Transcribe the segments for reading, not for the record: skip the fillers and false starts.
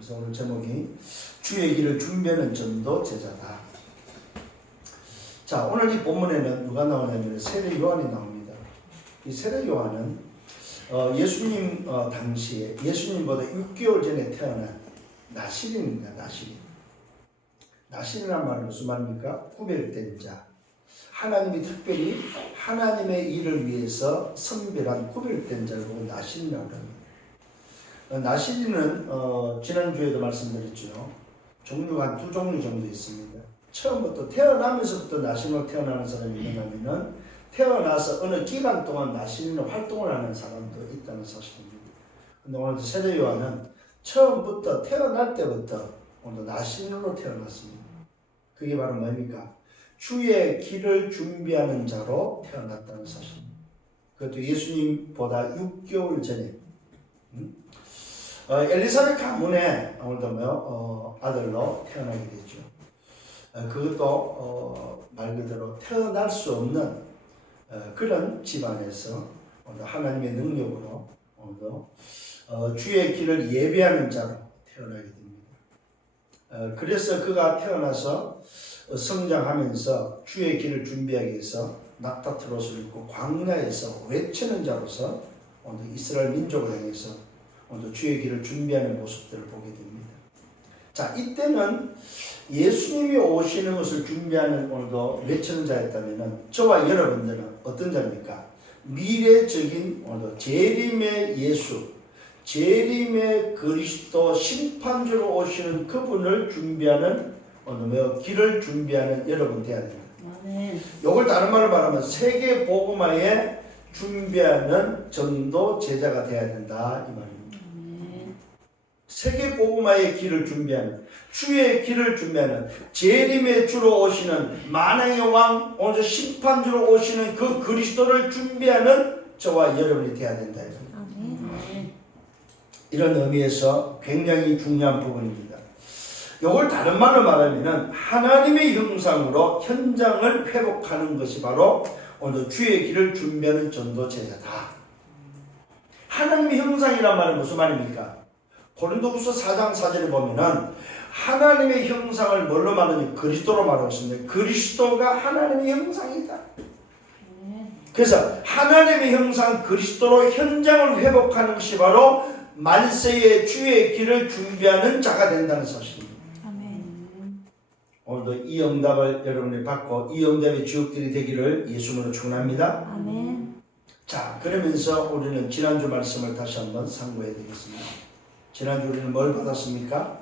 그래서 오늘 제목이 주의 길을 준비하는 전도 제자다. 자, 오늘 이 본문에는 누가 나오냐면 세례 요한이 나옵니다. 이 세례 요한은 예수님 당시에 예수님보다 6개월 전에 태어난 나실인입니다. 나실이란 말은 무슨 말입니까? 구별된 자. 하나님이 특별히 하나님의 일을 위해서 선별한 구별된 자를 보고 나실이라고 합니다. 나실이는 지난주에도 말씀드렸죠. 종류가 한 2종류 정도 있습니다. 처음부터 태어나면서부터 나실로 태어나는 사람이 있냐면은 태어나서 어느 기간 동안 나실로 활동을 하는 사람도 있다는 사실입니다. 근데 오늘 세례 요한은 처음부터 태어날 때부터 오늘 나실로 태어났습니다. 그게 바로 뭡니까? 주의 길을 준비하는 자로 태어났다는 사실입니다. 그것도 예수님보다 6개월 전에 엘리사벳 가문에 오늘도 아들로 태어나게 되죠. 그것도 말 그대로 태어날 수 없는 그런 집안에서 오늘 하나님의 능력으로 오늘도 주의 길을 예배하는 자로 태어나게 됩니다. 그래서 그가 태어나서 성장하면서 주의 길을 준비하기 위해서 낙타트 옷을 입고 광야에서 외치는 자로서 오늘 이스라엘 민족을 향해서 오늘 주의 길을 준비하는 모습들을 보게 됩니다. 자, 이때는 예수님이 오시는 것을 준비하는 오늘도 외치는 자였다면 저와 여러분들은 어떤 자입니까? 미래적인 오늘도 재림의 예수, 재림의 그리스도 심판주로 오시는 그분을 준비하는 오늘 길을 준비하는 여러분 되어야 됩니다. 이걸 다른 말로 말하면 세계 복음화에 준비하는 전도 제자가 되어야 된다 이 말입니다. 세계 복음화의 길을 준비하는 주의 길을 준비하는 재림의 주로 오시는 만왕의 왕 오늘 심판주로 오시는 그 그리스도를 준비하는 저와 여러분이 되어야 된다. 이런 의미에서 굉장히 중요한 부분입니다. 이걸 다른 말로 말하면 하나님의 형상으로 현장을 회복하는 것이 바로 오늘 주의 길을 준비하는 전도 제자다. 하나님의 형상이란 말은 무슨 말입니까? 고린도후서 4장 4절에 보면은 하나님의 형상을 뭘로 말하냐? 그리스도로 말하고 있습니다. 그리스도가 하나님의 형상이다. 그래서 하나님의 형상 그리스도로 현장을 회복하는 것이 바로 만세의 주의 길을 준비하는 자가 된다는 사실입니다. 오늘도 이 응답을 여러분이 받고 이 응답의 주역들이 되기를 예수님으로 축원합니다. 아멘. 자, 그러면서 우리는 지난주 말씀을 다시 한번 상고해야 되겠습니다. 지난주 우리는 뭘 받았습니까?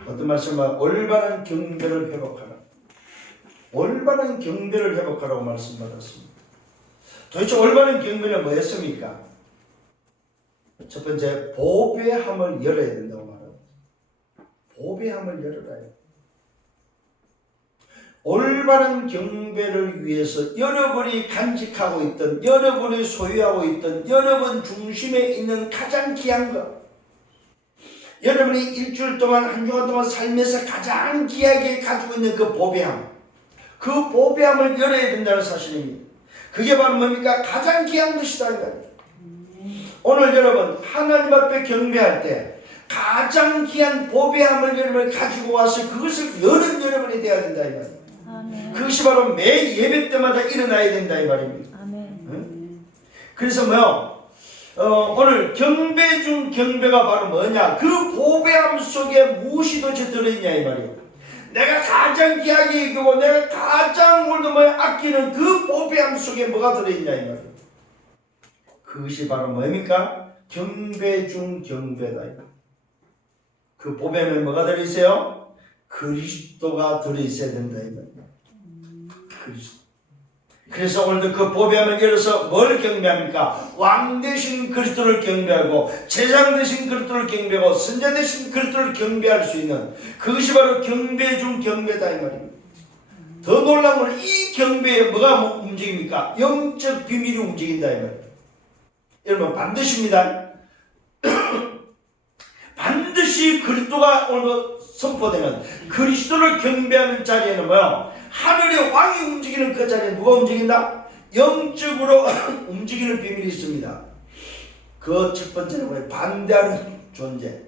어떤 말씀을 올바른 경배를 회복하라. 올바른 경배를 회복하라고 말씀받았습니다. 도대체 올바른 경배는 뭐였습니까? 첫 번째, 보배함을 열어야 된다고 말합니다. 보배함을 열어라. 올바른 경배를 위해서 여러분이 간직하고 있던, 여러분이 소유하고 있던, 여러분 중심에 있는 가장 귀한 것, 여러분이 일주일 동안 한 주간 동안 살면서 가장 귀하게 가지고 있는 그 보배함, 그 보배함을 열어야 된다는 사실입니다. 그게 바로 뭡니까? 가장 귀한 것이다. 오늘 여러분 하나님 앞에 경배할 때 가장 귀한 보배함을 여러분이 가지고 와서 그것을 여는 여러분이 되어야 된다 이 말이에요. 그것이 바로 매 예배 때마다 일어나야 된다 이 말입니다. 응? 그래서 오늘 경배 중 경배가 바로 뭐냐? 그 보배함 속에 무엇이 도대체 들어있냐 이 말이에요. 내가 가장 귀하게 여기고 내가 가장 오늘도 아끼는 그 보배함 속에 뭐가 들어있냐 이 말이에요. 그것이 바로 뭡니까? 경배 중 경배다. 그 보배함에 뭐가 들어있어요? 그리스도가 들어있어야 된다 이 말이에요. 그리스도. 그래서 오늘도 그 보배함을 열어서 뭘 경배합니까? 왕 대신 그리스도를 경배하고 제장 대신 그리스도를 경배하고 선자 대신 그리스도를 경배할 수 있는 그것이 바로 경배 중 경배다 이 말입니다. 더 놀라운 것은 이 경배에 뭐가 움직입니까? 영적 비밀이 움직인다 이 말입니다. 여러분 반드시입니다. 반드시 그리스도가 오늘 선포되는 그리스도를 경배하는 자리에는 하늘의 왕이 움직이는 그 자리에 누가 움직인다? 영적으로 움직이는 비밀이 있습니다. 그 첫 번째는 반대하는 존재.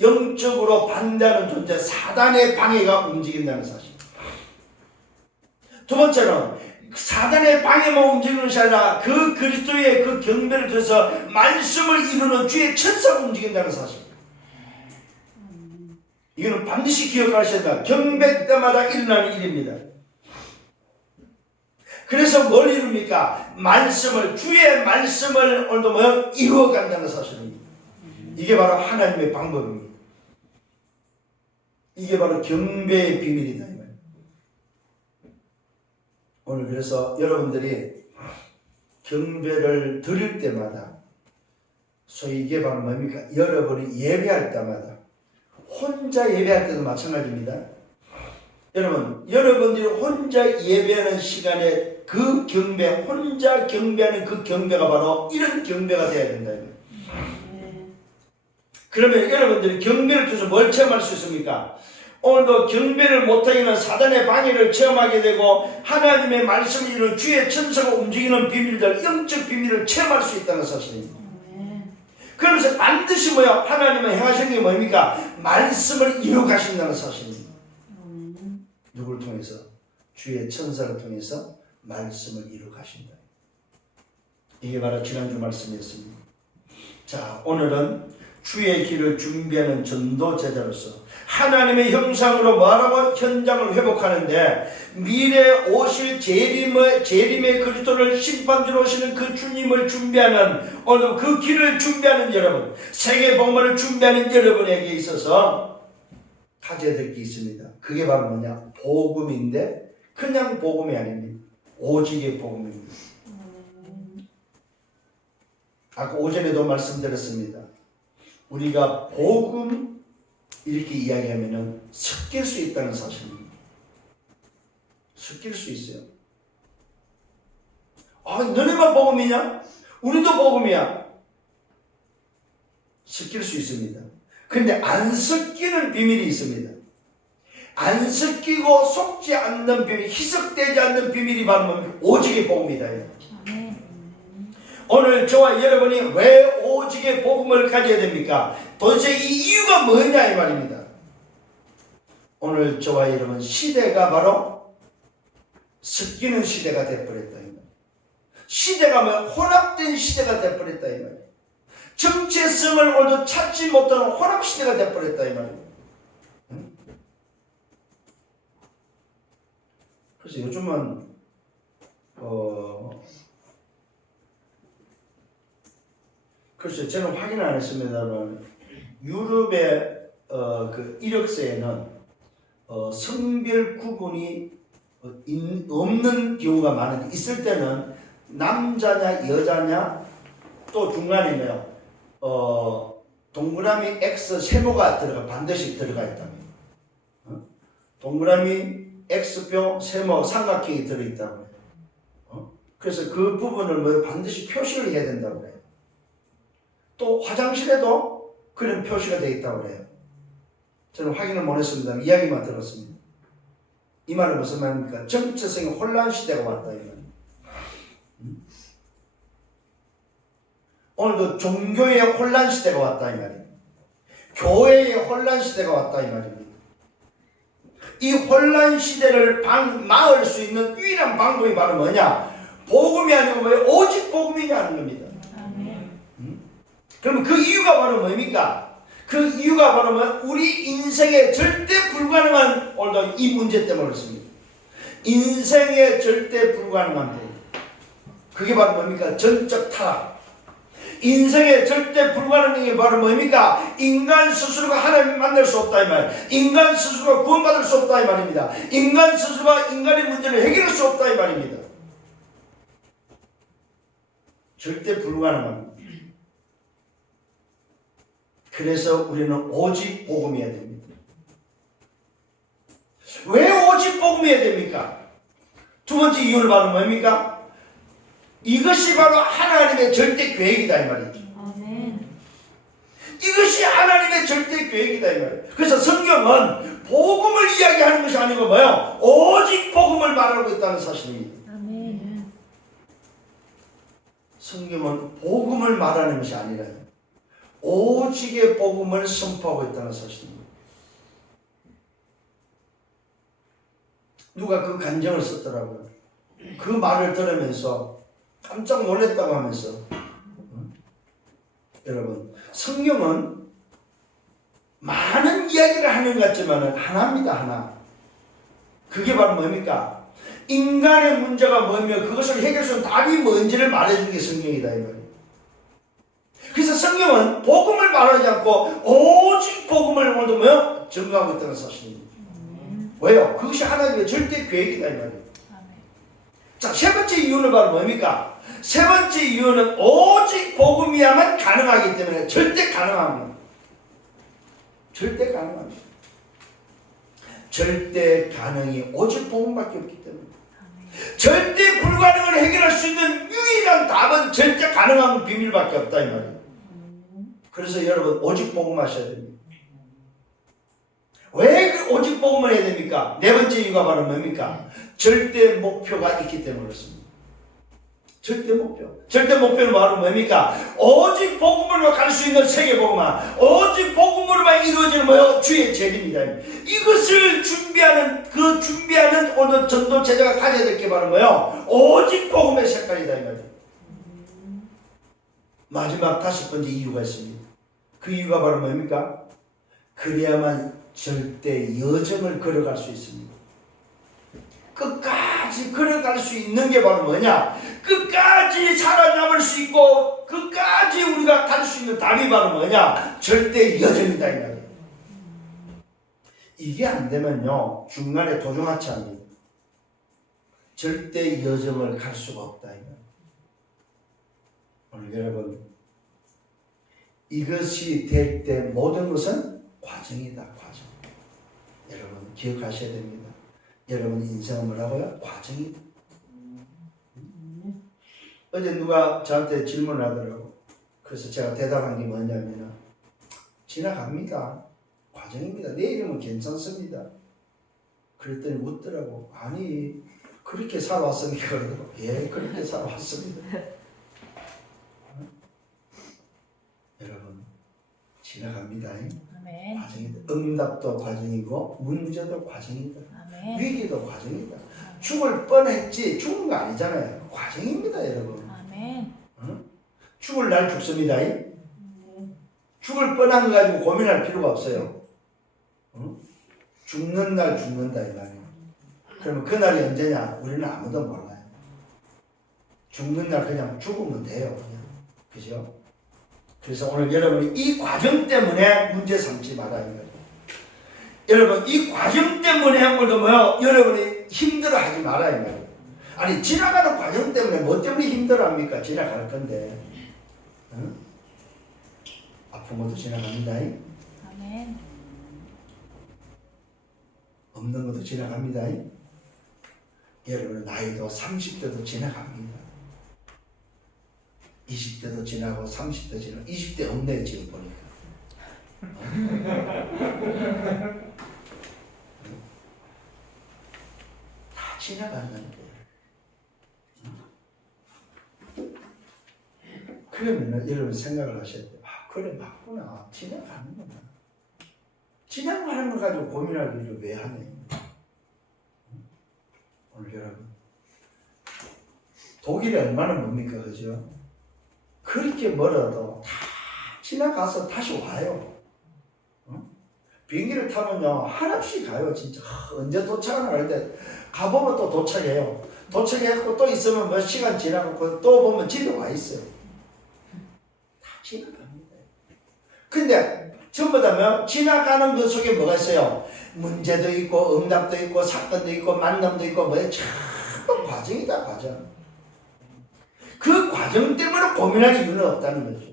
영적으로 반대하는 존재 사단의 방해가 움직인다는 사실. 두 번째는 사단의 방해만 움직이는 것이 아니라 그 그리스도의 그 경배를 통해서 말씀을 이루는 주의 천사가 움직인다는 사실. 이거는 반드시 기억하셔야 된다. 경배 때마다 일어나는 일입니다. 그래서 뭘 이룹니까? 말씀을, 주의 말씀을 오늘도 뭐 이루어간다는 사실입니다. 이게 바로 하나님의 방법입니다. 이게 바로 경배의 비밀이다. 오늘 그래서 여러분들이 경배를 드릴 때마다, 소위 이게 바로 뭡니까? 여러분이 예배할 때마다, 혼자 예배할 때도 마찬가지입니다. 여러분, 여러분들이 혼자 예배하는 시간에 그 경배, 혼자 경배하는 그 경배가 바로 이런 경배가 되어야 된다. 그러면 여러분들이 경배를 통해서 뭘 체험할 수 있습니까? 오늘도 경배를 못하기는 사단의 방해를 체험하게 되고 하나님의 말씀을 이루는 주의 천사가 움직이는 비밀들, 영적 비밀을 체험할 수 있다는 사실입니다. 그러면서 반드시 뭐야? 하나님은 행하신 게 뭡니까? 말씀을 이루가신다는 사실입니다. 누구를 통해서? 주의 천사를 통해서 말씀을 이루가신다. 이게 바로 지난주 말씀이었습니다. 자, 오늘은 주의 길을 준비하는 전도 제자로서 하나님의 형상으로 뭐라고 현장을 회복하는데 미래에 오실 재림의 그리스도를 심판주로 오시는 그 주님을 준비하는, 오늘 그 길을 준비하는 여러분, 세계 복음을 준비하는 여러분에게 있어서 가져야 될 게 있습니다. 그게 바로 뭐냐? 복음인데 그냥 복음이 아닙니다. 오직의 복음입니다. 아까 오전에도 말씀드렸습니다. 우리가 복음 이렇게 이야기하면은 섞일 수 있다는 사실입니다. 섞일 수 있어요. 아, 너네만 복음이냐? 우리도 복음이야. 섞일 수 있습니다. 그런데 안 섞이는 비밀이 있습니다. 안 섞이고 속지 않는 비밀, 희석되지 않는 비밀이 바로 뭡니까? 오직의 복음이다. 오늘 저와 여러분이 왜 오직의 복음을 가져야 됩니까? 도대체 이 이유가 뭐냐 이 말입니다. 오늘 저와 여러분 시대가 바로 섞이는 시대가 되어버렸다. 시대가 뭐 혼합된 시대가 되어버렸다. 이 말이에요. 정체성을 오늘도 찾지 못하는 혼합 시대가 되어버렸다. 이 말이에요. 그래서 요즘은 글쎄 저는 확인을 안 했습니다만 유럽의 그 이력서에는 성별 구분이 없는 경우가 많은데, 있을 때는 남자냐 여자냐 또 중간에 동그라미 X 세모가 반드시 들어가 있답니다. 동그라미 X표 세모 삼각형이 들어있다고 해요. 그래서 그 부분을 반드시 표시를 해야 된다고 해요. 또 화장실에도 그런 표시가 되어 있다고 해요. 저는 확인을 못 했습니다. 이야기만 들었습니다. 이 말은 무슨 말입니까? 정체성의 혼란 시대가 왔다 이 말입니다. 오늘도 종교의 혼란 시대가 왔다 이 말입니다. 교회의 혼란 시대가 왔다 이 말입니다. 이 혼란 시대를 막을 수 있는 유일한 방법이 바로 뭐냐? 복음이 아니고 오직 복음이냐는 겁니다. 그러면 그 이유가 바로 뭡니까? 그 이유가 바로 우리 인생에 절대 불가능한, 오늘도 이 문제 때문에 그렇습니다. 인생에 절대 불가능한 부, 그게 바로 뭡니까? 전적 타락. 인생에 절대 불가능한 게 바로 뭡니까? 인간 스스로가 하나님을 만날 수 없다 이 말. 인간 스스로가 구원받을 수 없다 이 말입니다. 인간 스스로가 인간의 문제를 해결할 수 없다 이 말입니다. 절대 불가능합니다. 그래서 우리는 오직 복음이어야 됩니다. 왜 오직 복음이어야 됩니까? 두 번째 이유는 바로 뭡니까? 이것이 바로 하나님의 절대 계획이다 이 말이죠. 이것이 하나님의 절대 계획이다 이 말이에요. 그래서 성경은 복음을 이야기하는 것이 아니고 뭐요? 오직 복음을 말하고 있다는 사실입니다. 성경은 복음을 말하는 것이 아니라 오직의 복음을 선포하고 있다는 사실입니다. 누가 그 간증을 썼더라고요. 그 말을 들으면서 깜짝 놀랐다고 하면서 여러분, 성경은 많은 이야기를 하는 것 같지만 하나입니다. 하나. 그게 바로 뭡니까? 인간의 문제가 뭐며 그것을 해결할 수 있는 답이 뭔지를 말해주는 게 성경이다 이 말이에요. 그래서 성경은 복음을 말하지 않고 오직 복음을 오늘도 뭐요? 증거하고 있다는 사실입니다. 왜요? 그것이 하나님의 절대 계획이다 이 말이에요. 자, 세 번째 이유는 바로 뭡니까? 세 번째 이유는 오직 복음이야만 가능하기 때문에 절대 가능합니다. 절대 가능합니다. 절대 가능이 오직 복음밖에 없기 때문에 절대 불가능을 해결할 수 있는 유일한 답은 절대 가능한 비밀밖에 없다 이 말이에요. 그래서 여러분 오직 복음 하셔야 됩니다. 왜 그 오직 복음을 해야 됩니까? 네 번째 이유가 바로 뭡니까? 절대 목표가 있기 때문에 그렇습니다. 절대 목표. 절대 목표는 바로 뭡니까? 오직 복음으로 갈 수 있는 세계 복음화. 오직 복음으로만 이루어지는 뭐요? 주의 재림이다. 이것을 준비하는 오늘 전도 제자가 가져야 될 게 바로 뭐요? 오직 복음의 색깔이다 이 말이에요. 마지막 다섯 번째 이유가 있습니다. 그 이유가 바로 뭡니까? 그래야만 절대 여정을 걸어갈 수 있습니다. 끝까지 걸어갈 수 있는 게 바로 뭐냐? 끝까지 살아남을 수 있고 끝까지 우리가 갈 수 있는 답이 바로 뭐냐? 절대 여정이다 이 말이에요. 이게 안 되면요 중간에 도중하지 않습니다. 절대 여정을 갈 수가 없다 이 말이에요. 오늘 여러분 이것이 될 때 모든 것은 과정이다. 과정. 여러분 기억하셔야 됩니다. 여러분 인생은 뭐라고요? 과정이다. 어제 누가 저한테 질문을 하더라고. 그래서 제가 대답한 게 뭐냐면 지나갑니다. 과정입니다. 내일이면 괜찮습니다. 그랬더니 웃더라고. 아니 그렇게 살아왔으니까 그러더라고. 예 그렇게 살아왔습니다. 여러분 지나갑니다. 아멘. 과정이다. 응답도 과정이고 문제도 과정이다. 아멘. 위기도 과정이다. 죽을 뻔했지 죽은 거 아니잖아요. 과정입니다 여러분. 아멘. 죽을 날 죽습니다. 죽을 뻔한 거 가지고 고민할 필요가 없어요. 죽는 날 죽는다 이 말이에요. 그러면 그날이 언제냐? 우리는 아무도 몰라요. 죽는 날 그냥 죽으면 돼요. 그냥. 그죠? 그래서 오늘 여러분이 이 과정 때문에 문제 삼지 말아야 해요. 여러분 이 과정 때문에 오늘도 뭐요? 여러분이 힘들어하지 말아야 해요. 아니 지나가는 과정 때문에 뭐 때문에 힘들어합니까? 지나갈 건데. 응? 아픈 것도 지나갑니다. 아멘. 없는 것도 지나갑니다. 여러분 나이도 30대도 지나갑니다. 20대도 지나고 30대 지나고 20대 없네요 지금 보니까. 다 지나가는데. 그러면 여러분 생각을 하셔야 돼요. 아 그래 맞구나. 지나가는구나. 지나가는 걸 가지고 고민할 일을 왜 하네. 오늘 여러분 독일이 얼마나 멉니까 그죠? 그렇게 멀어도 다 지나가서 다시 와요. 비행기를 타면요 한없이 가요. 진짜 언제 도착하나 그런데 가보면 또 도착해요. 도착해갖고 또 있으면 몇 시간 지나고 또 보면 집에 와 있어요. 다 지나갑니다. 근데 전부 다 지나가는 그 속에 뭐가 있어요? 문제도 있고 응답도 있고 사건도 있고 만남도 있고 뭐야 전부 과정이다 과정. 그 과정 때문에 고민할 이유는 없다는 거죠.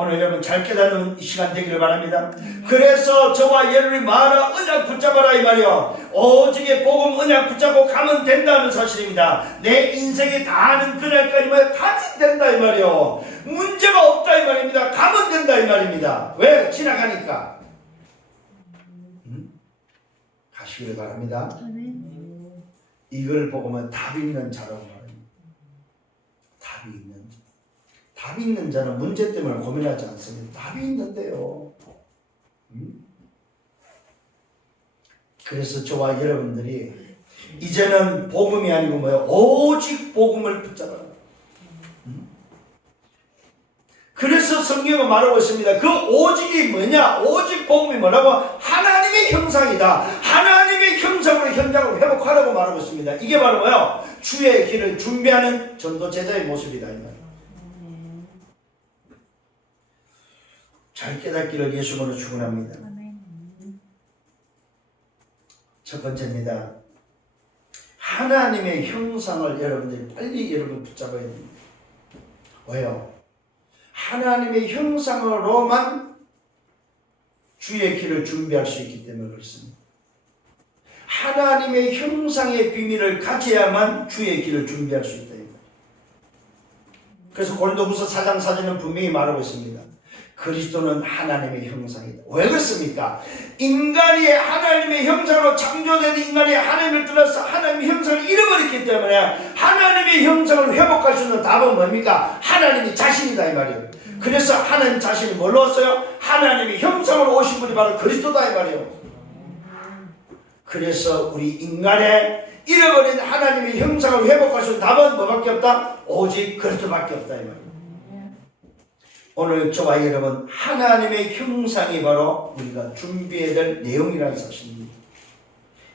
오늘 여러분 잘 깨닫는 시간 되기를 바랍니다. 그래서 저와 여러분이 말아 언약 붙잡아라 이 말이요. 오직의 복음 언약 붙잡고 가면 된다는 사실입니다. 내 인생에 다하는 그날까지 가면 된다 이 말이요. 문제가 없다 이 말입니다. 가면 된다 이 말입니다. 왜? 지나가니까. 가시기를 바랍니다. 이걸 보고만 답이 있는 자라고 말합니다. 답이 있는 자. 답이 있는 자는 문제 때문에 고민하지 않습니다. 답이 있는데요. 그래서 저와 여러분들이 이제는 복음이 아니고 뭐예요? 오직 복음을 붙잡아라. 그래서 성경은 말하고 있습니다. 그 오직이 뭐냐? 오직 복음이 뭐라고? 하나님의 형상이다. 하나님의 형상으로 현장을 회복하라고 말하고 있습니다. 이게 바로 뭐예요? 주의 길을 준비하는 전도 제자의 모습이다. 이 말이에요. 잘 깨닫기를 예수님으로 축원합니다. 아멘. 첫 번째입니다. 하나님의 형상을 여러분들이 빨리 붙잡아야 됩니다. 왜요? 하나님의 형상으로만 주의 길을 준비할 수 있기 때문에 그렇습니다. 하나님의 형상의 비밀을 가져야만 주의 길을 준비할 수 있다. 그래서 고린도후서 4장 4절은 분명히 말하고 있습니다. 그리스도는 하나님의 형상이다. 왜 그렇습니까? 인간이 하나님의 형상으로 창조된 인간이 하나님을 떠나서 하나님의 형상을 잃어버렸기 때문에 하나님의 형상을 회복할 수 있는 답은 뭡니까? 하나님이 자신이다 이 말이에요. 그래서 하나님 자신이 뭘로 왔어요? 하나님의 형상으로 오신 분이 바로 그리스도다 이 말이에요. 그래서 우리 인간의 잃어버린 하나님의 형상을 회복할 수 있는 답은 뭐밖에 없다? 오직 그리스도밖에 없다 이 말이에요. 오늘 저와 여러분 하나님의 형상이 바로 우리가 준비해야 될 내용이라는 사실입니다.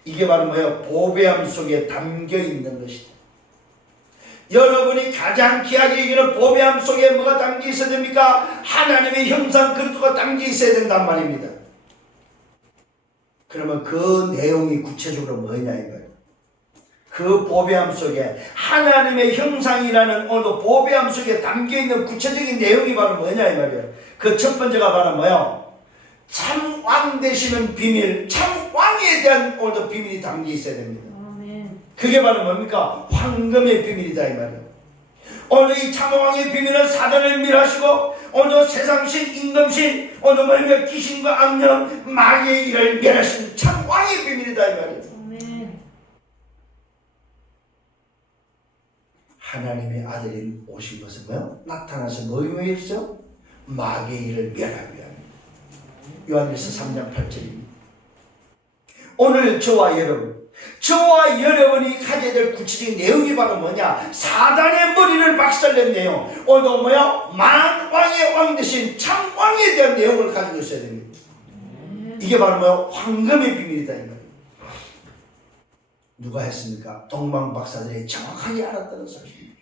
이게 바로 뭐예요? 보배함 속에 담겨 있는 것이다. 여러분이 가장 귀하게 여기는 보배함 속에 뭐가 담겨 있어야 됩니까? 하나님의 형상 그리스도가 담겨 있어야 된단 말입니다. 그러면 그 내용이 구체적으로 뭐냐 이거예요. 그 보배함 속에 하나님의 형상이라는 오늘 보배함 속에 담겨있는 구체적인 내용이 바로 뭐냐 이 말이에요. 그 첫 번째가 바로 뭐예요? 참 왕 되시는 비밀, 참 왕에 대한 오늘도 비밀이 담겨 있어야 됩니다. 아멘. 그게 바로 뭡니까? 황금의 비밀이다 이 말이에요. 오늘 이 참왕의 비밀은 사단을 멸하시고 오늘 세상신, 임금신, 오늘 뭐냐면 귀신과 악령, 마귀의 일을 멸하신 참왕의 비밀이다 이 말이에요. 하나님의 아들이 오신 것은 뭐요? 나타나서 뭐에 위해서? 마귀의 일을 멸하기 위함입니다. 요한일서 3장 8절입니다. 오늘 저와 여러분이 가져야 될 구체적인 내용이 바로 뭐냐? 사단의 머리를 박살낸 내용. 오늘 뭐야? 만왕의 왕 대신 참왕에 대한 내용을 가지고 있어야 됩니다. 이게 바로 뭐야? 황금의 비밀이다 이 말이에요. 누가 했습니까? 동방 박사들이 정확하게 알았다는 사실입니다.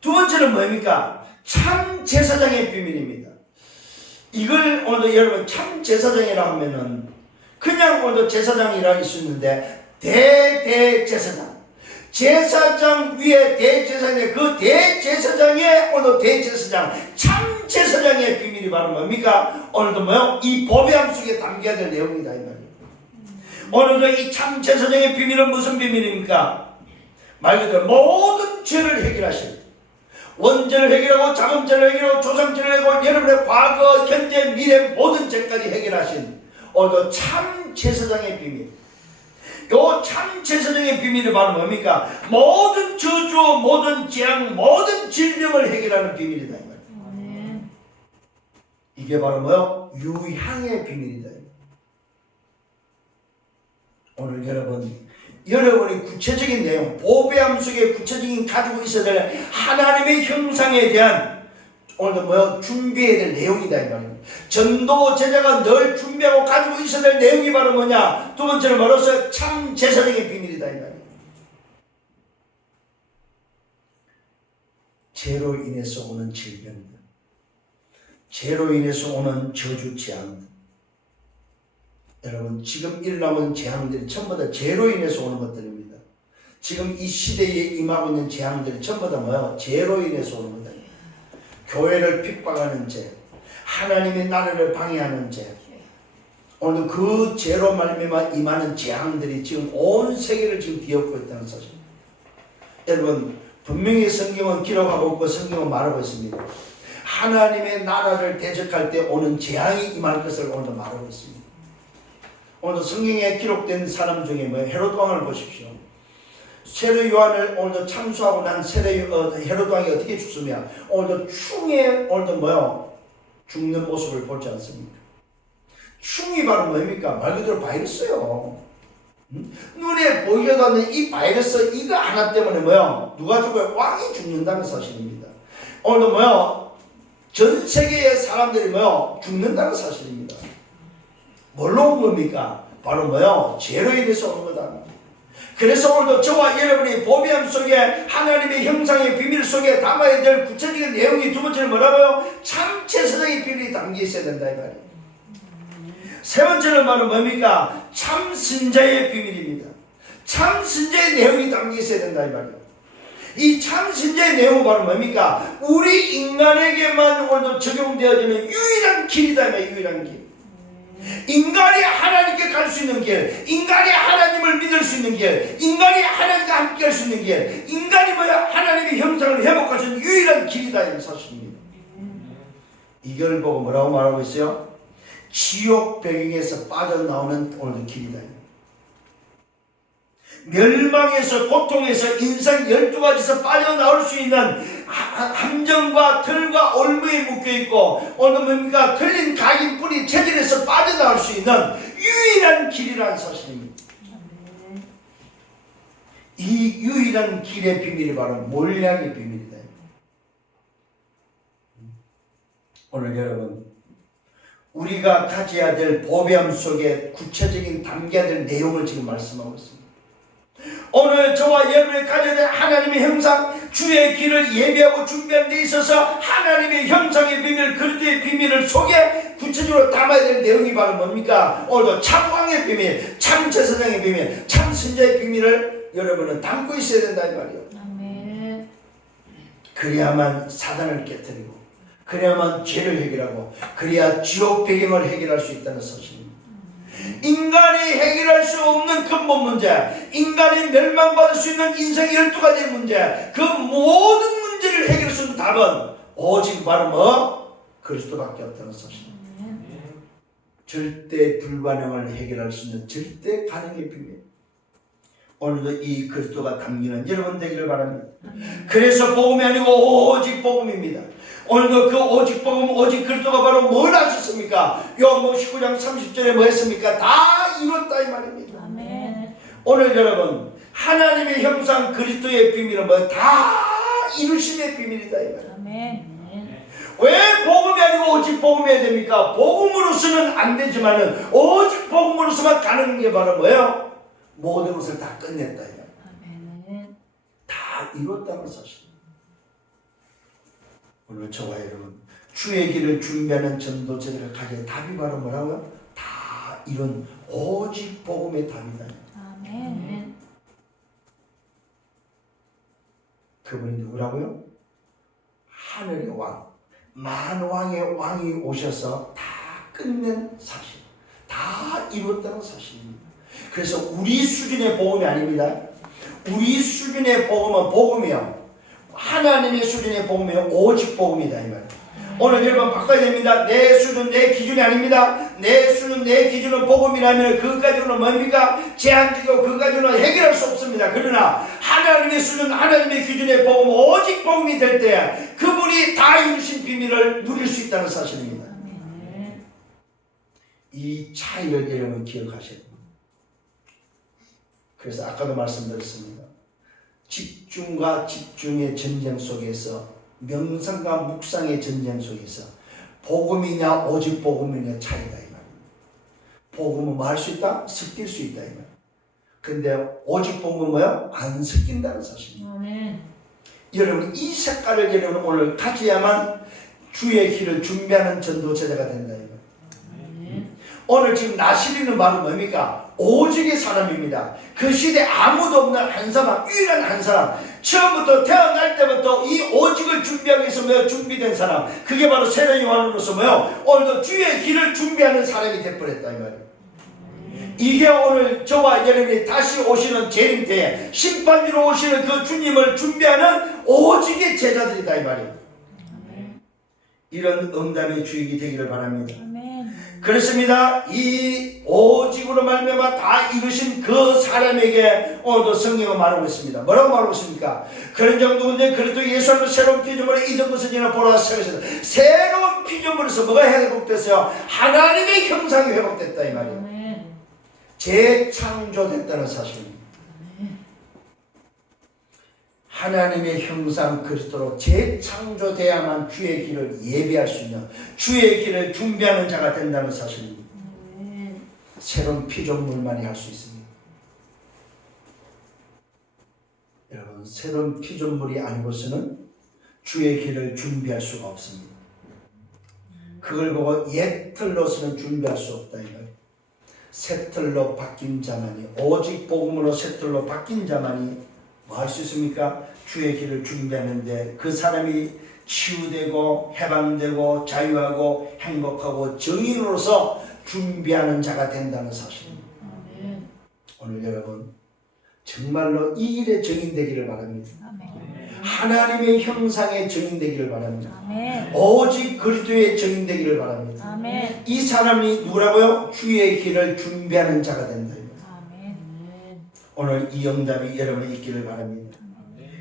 두 번째는 뭡니까? 참 제사장의 비밀입니다. 이걸 오늘 여러분 참 제사장이라 하면은 그냥 오늘 제사장이라 있었는데 대제사장, 제사장 위에 대제사장에 그 대제사장의 오늘 대제사장 참 제사장의 비밀이 바로 뭡니까? 오늘도 뭐요? 이 보배함 속에 담겨야 될 내용이다 이 말이에요. 오늘도 이 참 제사장의 비밀은 무슨 비밀입니까? 말 그대로 모든 죄를 해결하시고 원죄를 해결하고 자금죄를 해결하고 조상죄를 해결하고 여러분의 과거, 현재, 미래 모든 죄까지 해결하신 오늘도 참 제사장의 비밀. 요 참 제사장의 비밀이 바로 뭡니까? 모든 저주, 모든 재앙, 모든 질병을 해결하는 비밀이다 이 말이에요. 이게 바로 뭐요? 유향의 비밀이다. 오늘 여러분이 구체적인 내용, 보배함 속에 구체적인 가지고 있어야 될 하나님의 형상에 대한 오늘도 뭐요? 준비해야 될 내용이다 이 말입니다. 전도 제자가 늘 준비하고 가지고 있어야 될 내용이 바로 뭐냐? 두 번째는 뭐로서 참 제사장의 비밀이다 이 말입니다. 죄로 인해서 오는 질병들, 죄로 인해서 오는 저주 재앙들, 여러분 지금 일어나는 재앙들이 전부 다 죄로 인해서 오는 것들입니다. 지금 이 시대에 임하고 있는 재앙들이 전부 다 뭐예요? 죄로 인해서 오는 것들입니다. 교회를 핍박하는 죄, 하나님의 나라를 방해하는 죄, 오늘 그 죄로 말미암아 임하는 재앙들이 지금 온 세계를 지금 뒤엎고 있다는 사실입니다. 여러분 분명히 성경은 기록하고 있고 성경은 말하고 있습니다. 하나님의 나라를 대적할 때 오는 재앙이 임할 것을 오늘도 말하고 있습니다. 오늘도 성경에 기록된 사람 중에 헤롯 왕을 보십시오. 세례 요한을 오늘도 참수하고 난 헤롯 왕이 어떻게 죽습니까? 오늘도 충에 오늘도 뭐요? 죽는 모습을 보지 않습니까? 충이 바로 뭡니까? 말 그대로 바이러스예요. 눈에 보이지도 않는 이 바이러스 이거 하나 때문에 뭐요? 누가 죽어요? 왕이 죽는다는 사실입니다. 오늘도 뭐요? 전 세계의 사람들이 뭐요? 죽는다는 사실입니다. 뭘로 온 겁니까? 바로 뭐요? 죄로 인해서 온 거다. 그래서 오늘도 저와 여러분이 보배함 속에 하나님의 형상의 비밀 속에 담아야 될 구체적인 내용이 두 번째는 뭐라고요? 참 제사장의 비밀이 담겨 있어야 된다 이 말이에요. 세 번째는 바로 뭡니까? 참 선자의 비밀입니다. 참 선자의 내용이 담겨 있어야 된다 이 말이에요. 이 참 선자의 내용은 바로 뭡니까? 우리 인간에게만 오늘도 적용되어지는 유일한 길이다 이 말이에요. 유일한 길. 인간이 하나님께 갈 수 있는 길, 인간이 하나님을 믿을 수 있는 길, 인간이 하나님과 함께 할 수 있는 길, 인간이 뭐야? 하나님의 형상을 회복할 수 있는 유일한 길이다 이 사실입니다. 이걸 보고 뭐라고 말하고 있어요? 지옥 배경에서 빠져나오는 오늘의 길이다. 멸망에서 고통에서 인생 12가지에서 빠져나올 수 있는 함정과 틀과 올무에 묶여있고 오늘 뭡니까? 틀린 각인 뿌리 체질에서 빠져나올 수 있는 유일한 길이라는 사실입니다. 이 유일한 길의 비밀이 바로 몰약의 비밀이다. 오늘 여러분 우리가 가져야 될 보배함 속에 구체적인 담겨야 될 내용을 지금 말씀하고 있습니다. 오늘 저와 여러분이 가져야 될 하나님의 형상 주의 길을 예비하고 준비한 데 있어서 하나님의 형상의 비밀 그리스도의 비밀을 속에 구체적으로 담아야 될 내용이 바로 뭡니까? 오늘도 참 왕의 비밀, 참 제사장의 비밀, 참 선자의 비밀을 여러분은 담고 있어야 된다 이 말이에요. 아멘. 그래야만 사단을 깨뜨리고 그래야만 죄를 해결하고 그래야 지옥 배경을 해결할 수 있다는 사실입니다. 인간이 해결할 수 없는 근본 문제, 인간이 멸망받을 수 있는 인생 12가지의 문제, 그 모든 문제를 해결할 수 있는 답은 오직 바로 뭐? 그리스도밖에 없다는 사실입니다. 절대 불가능을 해결할 수 있는 절대 가능의 비밀. 오늘도 이 그리스도가 담기는 여러분 되기를 바랍니다. 그래서 복음이 아니고 오직 복음입니다. 오늘도 그 오직 복음 오직 그리스도가 바로 뭘 하셨습니까? 요한복음 19장 30절에 뭐 했습니까? 다 이뤘다 이 말입니다. 아멘. 오늘 여러분 하나님의 형상 그리스도의 비밀은 뭐? 다 이루심의 비밀이다 이 말입니다. 아멘. 왜 복음이 아니고 오직 복음이어야 됩니까? 복음으로서는 안 되지만은 오직 복음으로서만 가는 게 바로 뭐예요? 모든 것을 다 끝냈다 이 말입니다. 아멘. 다 이뤘다는 사실. 오늘 저와 여러분 주의 길을 준비하는 전도자들을 가진 답이 바로 뭐라고요? 다 이런 오직 복음의 답이다. 아멘. 그분이 누구라고요? 하늘의 왕, 만왕의 왕이 오셔서 다 끝낸 사실, 다 이뤘다는 사실입니다. 그래서 우리 수준의 복음이 아닙니다. 우리 수준의 복음은 복음이요. 하나님의 수준의 복음이요. 오직 복음이다 이 말이에요. 오늘 여러분 바꿔야 됩니다. 내 수준 내 기준이 아닙니다. 내 수준 내 기준은 복음이라면 그까지는 뭡니까? 제한적이고 그까지는 해결할 수 없습니다. 그러나 하나님의 수준 하나님의 기준의 복음 오직 복음이 될 때 그분이 다 이루신 비밀을 누릴 수 있다는 사실입니다. 아멘. 이 차이를 여러분 기억하셔야 됩니다. 그래서 아까도 말씀드렸습니다. 집중과 집중의 전쟁 속에서 명상과 묵상의 전쟁 속에서 복음이냐 오직 복음이냐 차이다 이 말입니다. 복음은 뭐 할 수 있다? 섞일 수 있다 이 말입니다. 근데 오직 복음은 뭐야? 안 섞인다는 사실입니다. 아멘. 여러분 이 색깔을 여러분 오늘 가져야만 주의 길을 준비하는 전도제자가 된다 이 말입니다. 오늘 지금 나시리는 바로 뭡니까? 오직의 사람입니다. 그 시대에 아무도 없는 한 사람, 유일한 한 사람. 처음부터 태어날 때부터 이 오직을 준비하기 위해서 뭐요? 준비된 사람. 그게 바로 세례 요한으로서 뭐요? 오늘도 주의 길을 준비하는 사람이 되어버렸다 이 말이에요. 이게 오늘 저와 여러분이 다시 오시는 재림 때에 심판주로 오시는 그 주님을 준비하는 오직의 제자들이다 이 말이에요. 이런 응답의 주역이 되기를 바랍니다. 아멘. 그렇습니다. 이 오직으로 말미암아 다 이루신 그 사람에게 오늘도 성경은 말하고 있습니다. 뭐라고 말하고 있습니까? 그런 정도인데 그래도 예수님은 새로운 피조물로 이전 것을 지나 보라 세우셨다. 새로운 피조물에서 뭐가 회복됐어요? 하나님의 형상이 회복됐다 이 말이에요. 아멘. 재창조됐다는 사실입니다. 하나님의 형상 그리스도로 재창조돼야만 주의 길을 예비할 수 있는, 주의 길을 준비하는 자가 된다는 사실입니다. 아멘. 새로운 피조물만이 할 수 있습니다. 여러분, 새로운 피조물이 아니고서는 주의 길을 준비할 수가 없습니다. 그걸 보고 옛 틀로서는 준비할 수 없다 이거예요. 새 틀로 바뀐 자만이, 오직 복음으로 새 틀로 바뀐 자만이 뭐 할 수 있습니까? 주의 길을 준비하는데 그 사람이 치유되고 해방되고 자유하고 행복하고 정인으로서 준비하는 자가 된다는 사실입니다. 아멘. 오늘 여러분 정말로 이 일에 정인되기를 바랍니다. 아멘. 하나님의 형상에 정인되기를 바랍니다. 아멘. 오직 그리스도의 정인되기를 바랍니다. 아멘. 이 사람이 누구라고요? 주의 길을 준비하는 자가 된다. 아멘. 오늘 이 응답이 여러분이 있기를 바랍니다.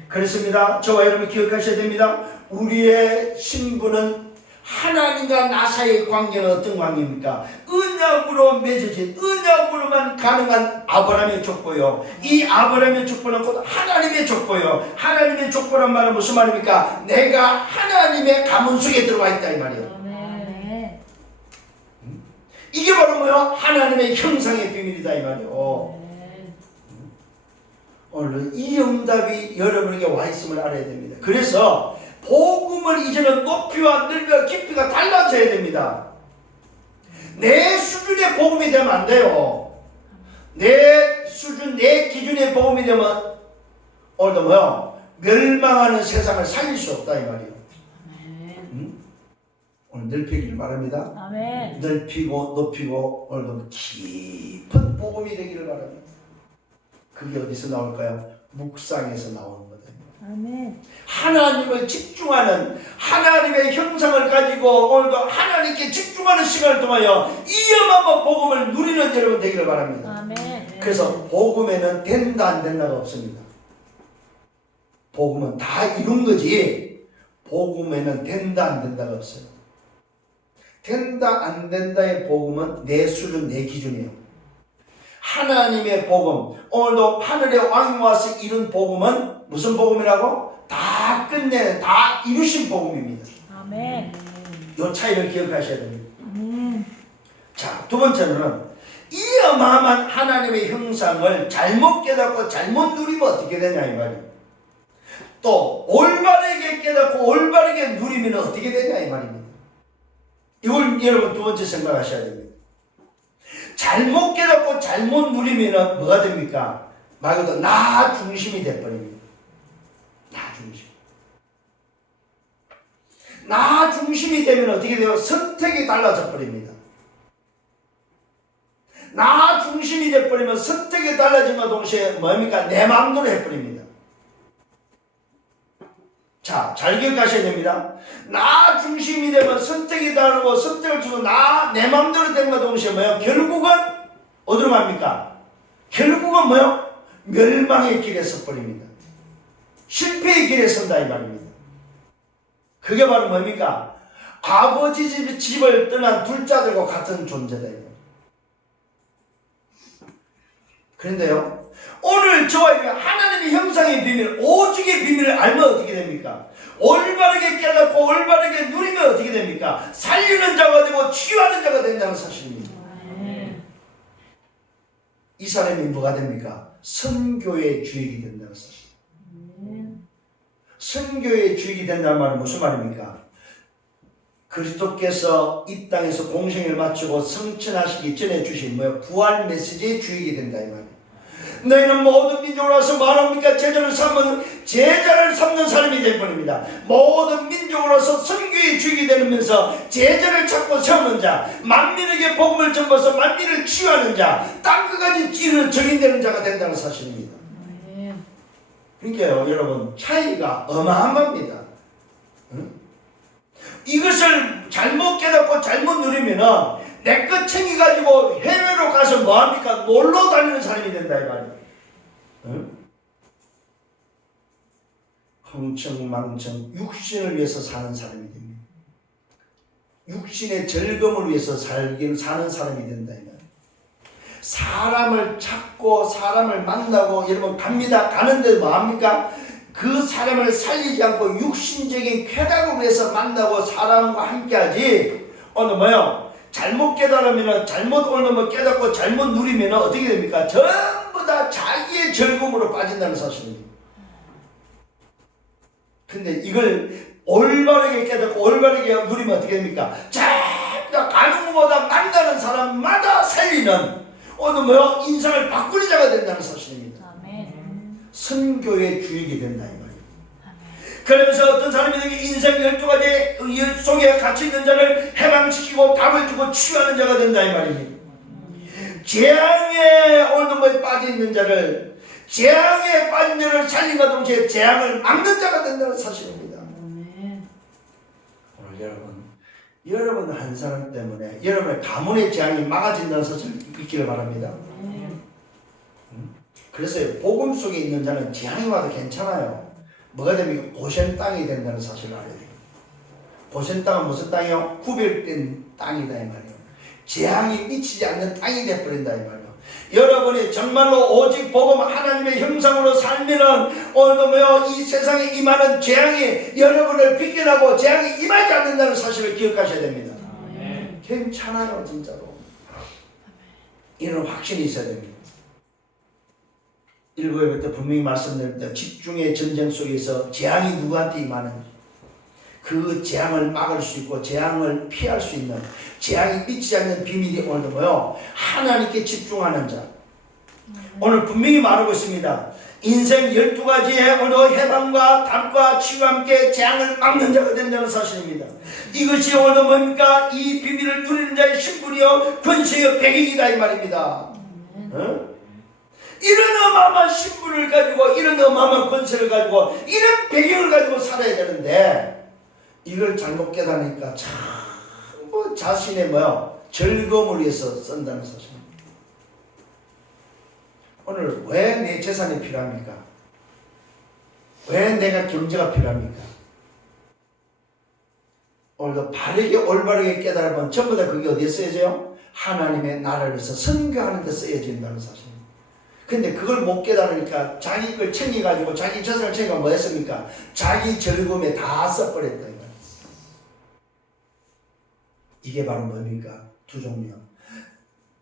그렇습니다. 저와 여러분 기억하셔야 됩니다. 우리의 신분은 하나님과 나 사이의 관계는 어떤 관계입니까? 언약으로 맺어진, 언약으로만 가능한 아브라함의 족보요. 이 아브라함의 족보는 곧 하나님의 족보요. 하나님의 족보란 말은 무슨 말입니까? 내가 하나님의 가문 속에 들어와 있다 이 말이에요. 아멘. 이게 바로 뭐요? 하나님의 형상의 비밀이다 이 말이에요. 오늘 이 응답이 여러분에게 와 있음을 알아야 됩니다. 그래서 복음을 이제는 높이와 넓이와 깊이가 달라져야 됩니다. 내 수준의 복음이 되면 안 돼요. 내 수준, 내 기준의 복음이 되면 오늘도 뭐요? 멸망하는 세상을 살릴 수 없다 이 말이에요. 오늘 넓히길 바랍니다. 아멘. 넓히고 높이고 오늘도 깊은 복음이 되기를 바랍니다. 그게 어디서 나올까요? 묵상에서 나오는 거다. 아멘. 하나님을 집중하는, 하나님의 형상을 가지고 오늘도 하나님께 집중하는 시간을 통하여 이 어마어마한 복음을 누리는 여러분 되기를 바랍니다. 아멘. 그래서 복음에는 된다 안 된다가 없습니다. 복음은 다 이룬 거지 복음에는 된다 안 된다가 없어요. 된다 안 된다의 복음은 내 수준, 내 기준이에요. 하나님의 복음, 오늘도 하늘의 왕이 와서 이룬 복음은 무슨 복음이라고? 다 끝내, 다 이루신 복음입니다. 아멘. 이 차이를 기억하셔야 됩니다. 아멘. 자, 두 번째는 이 어마어마한 하나님의 형상을 잘못 깨닫고 잘못 누리면 어떻게 되냐 이 말이에요. 또 올바르게 깨닫고 올바르게 누리면 어떻게 되냐 이 말입니다. 이걸 여러분 두 번째 생각하셔야 됩니다. 잘못 깨닫고 잘못 누리면 뭐가 됩니까? 말 그대로 나 중심이 돼버립니다. 나 중심. 나 중심이 되면 어떻게 돼요? 선택이 달라져 버립니다. 나 중심이 돼버리면 선택이 달라짐과 동시에 뭡니까? 내 마음대로 해버립니다. 자, 잘 기억하셔야 됩니다. 나 중심이 되면 선택이 다르고 선택을 주고 내 마음대로 된 것과 동시에 뭐예요? 결국은 어디로 갑니까? 결국은 뭐예요? 멸망의 길에 서버립니다. 실패의 길에 선다 이 말입니다. 그게 바로 뭡니까? 아버지 집을 떠난 둘째 아들과 같은 존재다. 그런데요, 오늘 저와 하나님의 형상의 비밀, 오직의 비밀을 알면 어떻게 됩니까? 올바르게 깨닫고 올바르게 누리면 어떻게 됩니까? 살리는 자가 되고 치유하는 자가 된다는 사실입니다. 이 사람이 뭐가 됩니까? 선교의 주역이 된다는 사실. 선교의 주역이 된다는 말은 무슨 말입니까? 그리스도께서 이 땅에서 공생을 마치고 성천하시기 전에 주신 부활 메시지의 주역이 된다 이 말이에요. 너희는 모든 민족으로 와서 뭐합니까? 제자를 삼는 사람이 될 뿐입니다. 모든 민족으로서 선교의 주역이 되면서 제자를 찾고 세우는 자, 만민에게 복음을 전파해서 만민을 치유하는 자, 땅끝까지 찌르는 정인되는 자가 된다는 사실입니다. 그러니까요, 여러분, 차이가 어마어마합니다. 응? 이것을 잘못 깨닫고 잘못 누리면은 내 것 챙겨가지고 해외로 가서 뭐합니까? 놀러 다니는 사람이 된다 이 말이에요. 응? 흥청망청 육신을 위해서 사는 사람이 됩니다. 육신의 즐거움을 위해서 사는 사람이 된다 이 말이에요. 사람을 찾고 사람을 만나고 여러분 갑니다. 가는데 뭐합니까? 그 사람을 살리지 않고 육신적인 쾌락을 위해서 만나고 사람과 함께하지. 오늘 뭐요? 잘못 깨달으면 잘못 오늘 뭐 깨닫고 잘못 누리면 어떻게 됩니까? 전부 다 자기의 즐거움으로 빠진다는 사실입니다. 근데 이걸 올바르게 깨닫고 올바르게 누리면 어떻게 됩니까? 자기가 가는 것보다 만나는 사람마다 살리는 오늘 뭐요? 인생을 바꾸는 자가 된다는 사실입니다. 아멘. 선교의 주역이 된다 이 말이에요. 그러면서 어떤 사람이 인생 12가지 속에 갇혀 있는 자를 해방시키고 답을 주고 치유하는 자가 된다 이 말입니다. 재앙에 오늘 뭐에 빠져 있는 자를 재앙에 빠진 자를 살린과 동시에 재앙을 막는 자가 된다는 사실입니다. 아멘. 오늘 여러분 한 사람 때문에 여러분의 가문의 재앙이 막아진다는 사실을 믿기를 바랍니다. 그래서 복음 속에 있는 자는 재앙이 와도 괜찮아요. 뭐가 됩니까? 고센 땅이 된다는 사실을 알아야 돼요. 고센 땅은 무슨 땅이요? 구별된 땅이다 이 말이에요. 재앙이 미치지 않는 땅이 되어버린다 이 말이에요. 여러분이 정말로 오직 복음 하나님의 형상으로 살면은 오늘도 뭐요? 이 세상에 임하는 재앙이 여러분을 비껴나고 재앙이 임하지 않는다는 사실을 기억하셔야 됩니다. 괜찮아요 진짜로. 이런 확신이 있어야 됩니다. 일곱의 때 분명히 말씀드렸는데 집중의 전쟁 속에서 재앙이 누구한테 임하는지 그 재앙을 막을 수 있고 재앙을 피할 수 있는 재앙이 미치지 않는 비밀이 오늘도 뭐요? 하나님께 집중하는 자. 오늘 분명히 말하고 있습니다. 인생 12가지의 오늘 해방과 답과 치유와 함께 재앙을 막는 자가 된다는 사실입니다. 이것이 오늘 뭡니까? 이 비밀을 누리는 자의 신분이요 권세의 배경이다 이 말입니다. 어? 이런 어마어마한 신분을 가지고 이런 어마어마한 권세를 가지고 이런 배경을 가지고 살아야 되는데 이걸 잘못 깨달으니까 전부 자신의 즐거움을 위해서 쓴다는 사실입니다. 오늘 왜 내 재산이 필요합니까? 왜 내가 경제가 필요합니까? 오늘도 바르게 올바르게 깨달으면 전부 다 그게 어디에 쓰여져요? 하나님의 나라를 위해서 선교하는 데 쓰여진다는 사실입니다. 근데 그걸 못 깨달으니까 자기 걸 챙겨가지고 자기 재산을 챙겨 뭐 했습니까? 자기 즐거움에 다 써버렸다. 이게 바로 뭡니까? 두 종류.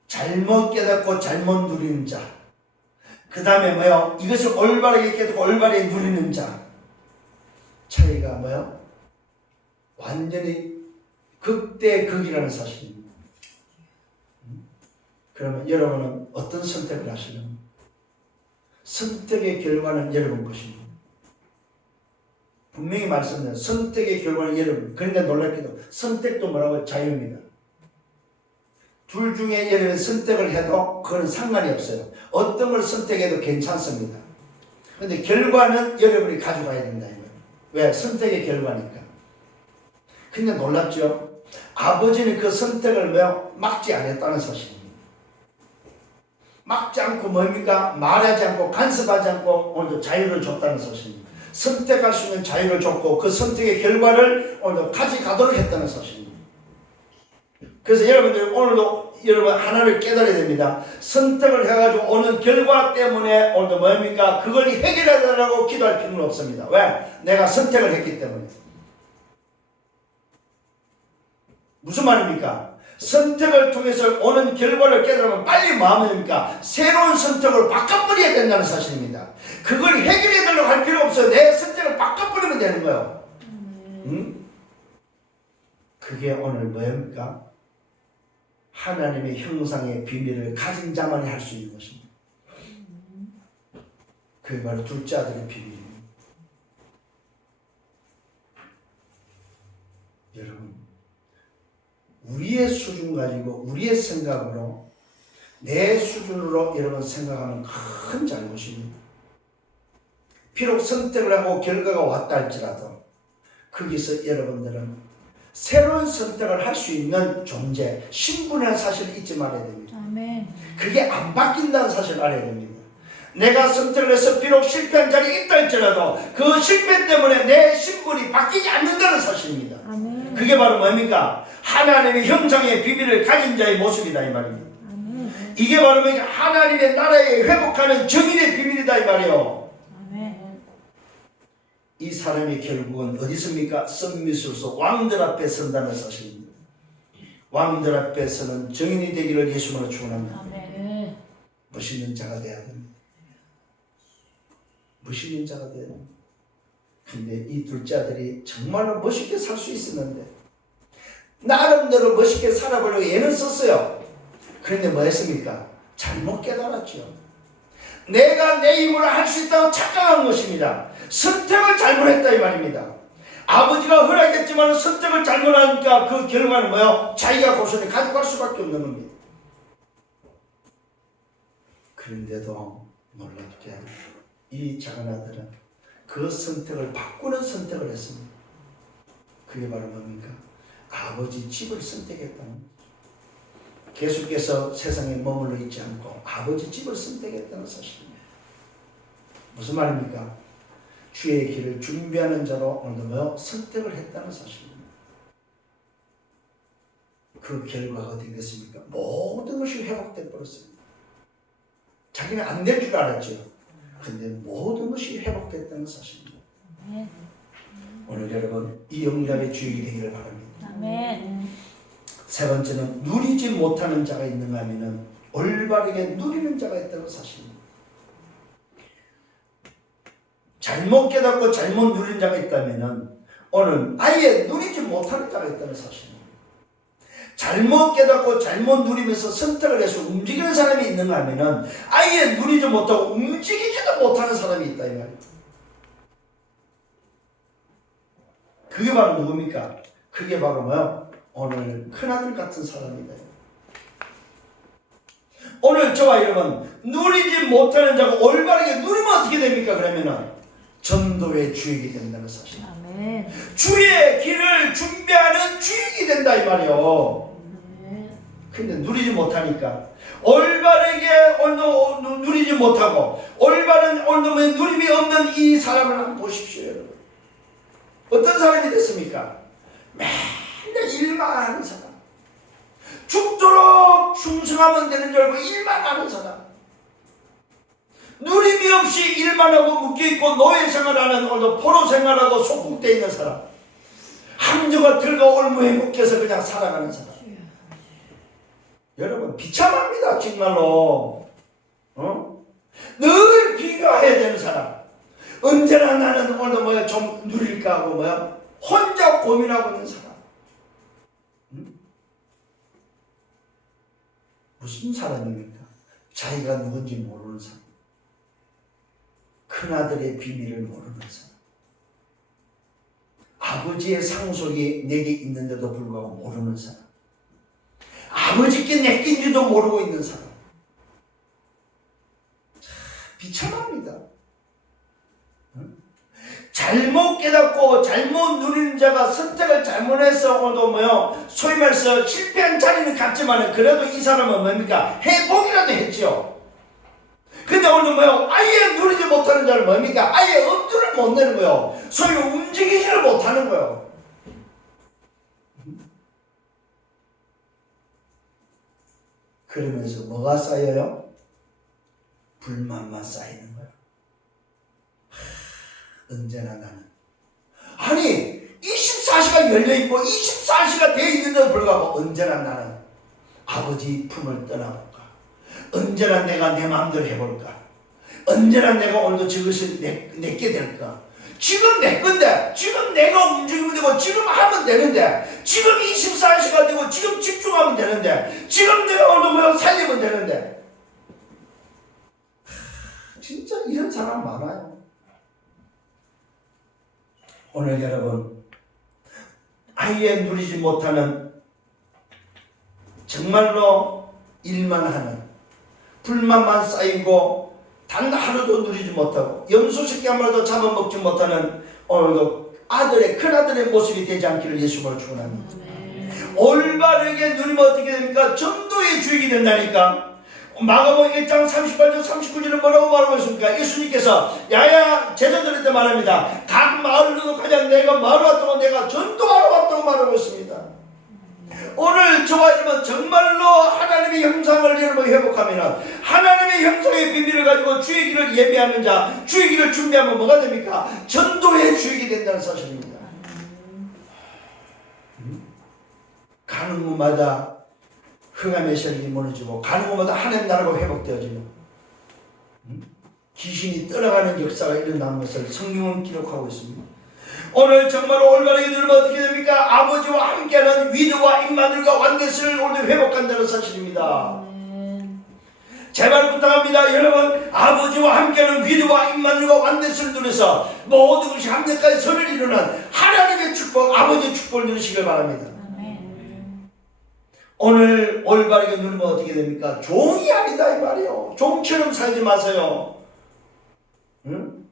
잘못 깨닫고 잘못 누리는 자. 그 다음에 이것을 올바르게 깨닫고 올바르게 누리는 자. 차이가 완전히 극대극이라는 사실입니다. 그러면 여러분은 어떤 선택을 하시는? 선택의 결과는 여러분 것입니다. 분명히 말씀드려요. 선택의 결과는 여러분. 그러니까 놀랍게도 선택도 뭐라고? 자유입니다. 둘 중에 여러분이 선택을 해도 그건 상관이 없어요. 어떤 걸 선택해도 괜찮습니다. 그런데 결과는 여러분이 가져가야 된다. 왜? 선택의 결과니까. 근데 놀랍죠? 아버지는 그 선택을 막지 않았다는 사실입니다. 막지 않고 뭡니까? 말하지 않고 간섭하지 않고 오늘도 자유를 줬다는 사실입니다. 선택할 수 있는 자유를 줬고 그 선택의 결과를 오늘도 가져가도록 했다는 사실입니다. 그래서 여러분들 오늘도 여러분 하나를 깨달아야 됩니다. 선택을 해가지고 오는 결과 때문에 오늘도 뭡니까? 그걸 해결해달라고 기도할 필요는 없습니다. 왜? 내가 선택을 했기 때문에. 무슨 말입니까? 선택을 통해서 오는 결과를 깨달으면 빨리 뭐 하면 됩니까? 새로운 선택으로 바꿔버려야 된다는 사실입니다. 그걸 해결해달라고 할 필요 없어요. 내 선택을 바꿔버리면 되는 거예요. 응? 그게 오늘 뭐입니까? 하나님의 형상의 비밀을 가진 자만이 할 수 있는 것입니다. 그게 바로 둘째 아들의 비밀입니다. 여러분, 우리의 수준 가지고 우리의 생각으로 내 수준으로 여러분 생각하면 큰 잘못입니다. 비록 선택을 하고 결과가 왔다 할지라도 거기서 여러분들은 새로운 선택을 할 수 있는 존재, 신분이라는 사실을 잊지 말아야 됩니다. 아멘. 그게 안 바뀐다는 사실을 알아야 됩니다. 내가 선택을 해서 비록 실패한 자리에 있다 할지라도 그 실패 때문에 내 신분이 바뀌지 않는다는 사실입니다. 아멘. 그게 바로 뭡니까? 하나님의 형상의 비밀을 가진 자의 모습이다 이 말입니다. 아멘. 이게 바로 뭡니까? 하나님의 나라에 회복하는 정인의 비밀이다 이 말이에요. 아멘. 이 사람이 결국은 어디 있습니까? 썸밋으로서 왕들 앞에 선다는 사실입니다. 왕들 앞에서는 정인이 되기를 예수님으로 축원합니다. 아멘. 멋있는 자가 돼야 됩니다. 멋있는 자가 돼야 됩니다. 근데 이 둘째 아들이 정말로 멋있게 살 수 있었는데 나름대로 멋있게 살아보려고 애는 썼어요. 그런데 뭐 했습니까? 잘못 깨달았죠. 내가 내 힘으로 할 수 있다고 착각한 것입니다. 선택을 잘못했다 이 말입니다. 아버지가 허락했지만 선택을 잘못하니까 그 결과는 뭐예요? 자기가 고소를 가져갈 수밖에 없는 겁니다. 그런데도 놀랍게 이 작은 아들은 그 선택을 바꾸는 선택을 했습니다. 그게 바로 뭡니까? 아버지 집을 선택했다는 거죠. 계속해서 세상에 머물러 있지 않고 아버지 집을 선택했다는 사실입니다. 무슨 말입니까? 주의 길을 준비하는 자로 오늘도 뭐요? 선택을 했다는 사실입니다. 그 결과가 어떻게 됐습니까? 모든 것이 회복돼 버렸습니다. 자기는 안 될 줄 알았죠. 근데 모든 것이 회복됐다는 사실입니다. 아멘. 오늘 여러분 이 영감의 주역이 되기를 바랍니다. 아멘. 세 번째는 누리지 못하는 자가 있는가 하면은 올바르게 누리는 자가 있다는 사실입니다. 잘못 깨닫고 잘못 누리는 자가 있다면은 오늘 아예 누리지 못하는 자가 있다는 사실입니다. 잘못 깨닫고 잘못 누리면서 선택을 해서 움직이는 사람이 있는가 하면은 아예 누리지 못하고 움직이지도 못하는 사람이 있다 이 말이에요. 그게 바로 누굽니까? 그게 바로 뭐야? 오늘 큰아들 같은 사람이다. 오늘 저와 여러분 누리지 못하는 자가 올바르게 누리면 어떻게 됩니까? 그러면은 전도의 주역이 된다는 사실. 아멘. 주의 길을 준비하는 주역이 된다 이 말이에요. 아멘. 근데 누리지 못하니까 올바르게 오늘도 누리지 못하고 올바른 오늘도 누림이 없는 이 사람을 한번 보십시오 여러분. 어떤 사람이 됐습니까? 맨날 일만 하는 사람, 죽도록 충성하면 되는 줄 알고 일만 하는 사람, 누림이 없이 일만 하고 묶여있고 노예 생활하는 오늘도 포로 생활하고 속국되어 있는 사람, 함정과 들과 올무에 묶여서 그냥 살아가는 사람. 여러분 비참합니다 정말로. 늘 비교해야 되는 사람, 언제나 나는 오늘 뭐야 좀 누릴까 하고 뭐야 혼자 고민하고 있는 사람. 무슨 사람입니까? 자기가 누군지 모르는 사람, 큰아들의 비밀을 모르는 사람, 아버지의 상속이 내게 있는데도 불구하고 모르는 사람, 아버지께 내낀지도 모르고 있는 사람. 비참합니다. 잘못 깨닫고 잘못 누리는 자가 선택을 잘못해서 오늘도 뭐요 소위 말해서 실패한 자리는 같지만 그래도 이 사람은 뭡니까? 회복이라도 했죠. 근데 오늘 뭐요 아예 누리지 못하는 자는 뭡니까? 아예 엄두를 못 내는 거요. 소위 움직이지를 못하는 거요. 그러면서 뭐가 쌓여요? 불만만 쌓이는 거예요. 언제나 나는 아니 24시간 열려있고 24시간 되어 있는데도 불구하고 언제나 나는 아버지 품을 떠나볼까? 언제나 내가 내 마음대로 해볼까? 언제나 내가 오늘도 저것을 내게 될까? 지금 내 건데 지금 내가 움직이면 되고 지금 하면 되는데 지금 24시간 되고 지금 집중하면 되는데 지금 내가 오늘 뭐 살리면 되는데 진짜 이런 사람 많아요. 오늘 여러분 아예 누리지 못하는 정말로 일만 하는 불만만 쌓이고 단 하루도 누리지 못하고 염소 새끼 한 마리도 잡아먹지 못하는 오늘도 아들의 큰아들의 모습이 되지 않기를 예수님으로 축원합니다. 올바르게 누리면 어떻게 됩니까? 전도의 주역이 된다니까. 마가복음 1장 38절 39절은 뭐라고 말하고 있습니까? 예수님께서 야야 제자들한테 말합니다. 각 마을로도 가장 내가 마을 왔다고 내가 전도하러 왔다고 말하고 있습니다. 오늘 저와 여러분 정말로 하나님의 형상을 여러분 회복하면 하나님의 형상의 비밀을 가지고 주의 길을 예배하는 자, 주의 길을 준비하면 뭐가 됩니까? 전도의 주역이 된다는 사실입니다. 가는 곳마다 흥함의 세력이 무너지고 가는 곳마다 하나님 나라가 회복되어지는 귀신이 떠나가는 역사가 일어나는 것을 성경은 기록하고 있습니다. 오늘 정말로 올바르게 누리면 어떻게 됩니까? 아버지와 함께하는 위로와 임마누엘과 완대스를 오늘 회복한다는 사실입니다. 제발 부탁합니다. 여러분 아버지와 함께하는 위로와 임마누엘과 완대스를 누려서 모든 것이 합력하여 선을 이루는 하나님의 축복, 아버지의 축복을 누리시길 바랍니다. 오늘 올바르게 누리면 어떻게 됩니까? 종이 아니다 이 말이에요. 종처럼 살지 마세요. 응?